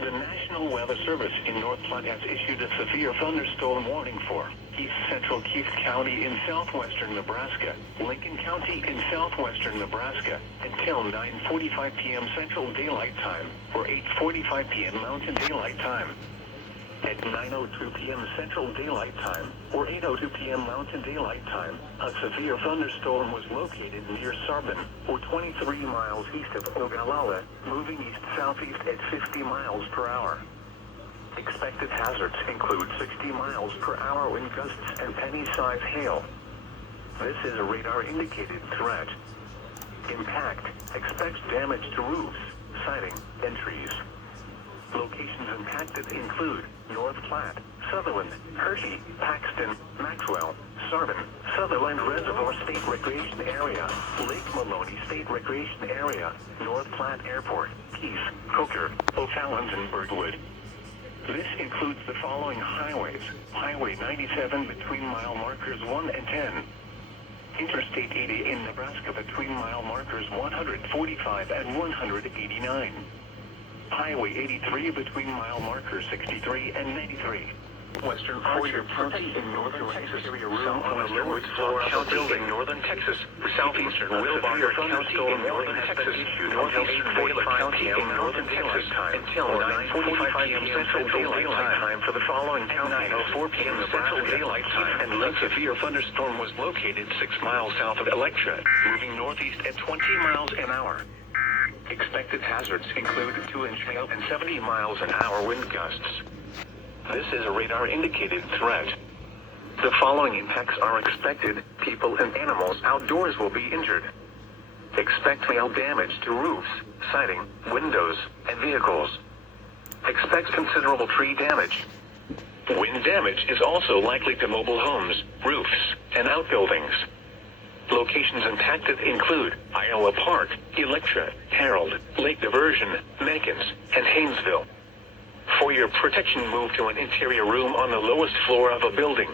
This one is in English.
The National Weather Service in North Platte has issued a severe thunderstorm warning for East Central Keith County in southwestern Nebraska, Lincoln County in southwestern Nebraska, until 9:45 p.m. Central Daylight Time, or 8:45 p.m. Mountain Daylight Time. At 9:02 p.m. Central Daylight Time, or 8:02 p.m. Mountain Daylight Time, a severe thunderstorm was located near Sarben, or 23 miles east of Ogallala, moving east-southeast at 50 miles per hour. Expected hazards include 60 miles per hour wind gusts and penny-size hail. This is a radar-indicated threat. Impact expects damage to roofs, siding, and trees. Locations impacted include North Platte, Sutherland, Hershey, Paxton, Maxwell, Sarben, Sutherland Reservoir State Recreation Area, Lake Maloney State Recreation Area, North Platte Airport, Keith, Coker, O'Fallons, and Birdwood. This includes the following highways: Highway 97 between mile markers 1 and 10. Interstate 80 in Nebraska between mile markers 145 and 189. Highway 83 between mile markers 63 and 93. Western Foyer County in northern Texas, area room on the lower floor of a building in northern Texas, southeastern Wilbarger County in northern Texas, northeastern Wheeler County in northern Texas, until 9:45 p.m. Central Daylight Time for the following county, 9:04 p.m. Central Daylight Time, and a severe thunderstorm was located 6 miles south of Electra, moving northeast at 20 miles an hour. Expected hazards include 2-inch hail and 70 miles an hour wind gusts. This is a radar-indicated threat. The following impacts are expected: people and animals outdoors will be injured. Expect hail damage to roofs, siding, windows, and vehicles. Expect considerable tree damage. Wind damage is also likely to mobile homes, roofs, and outbuildings. Locations impacted include Iowa Park, Electra, Harold, Lake Diversion, Meckins, and Haynesville. For your protection, move to an interior room on the lowest floor of a building.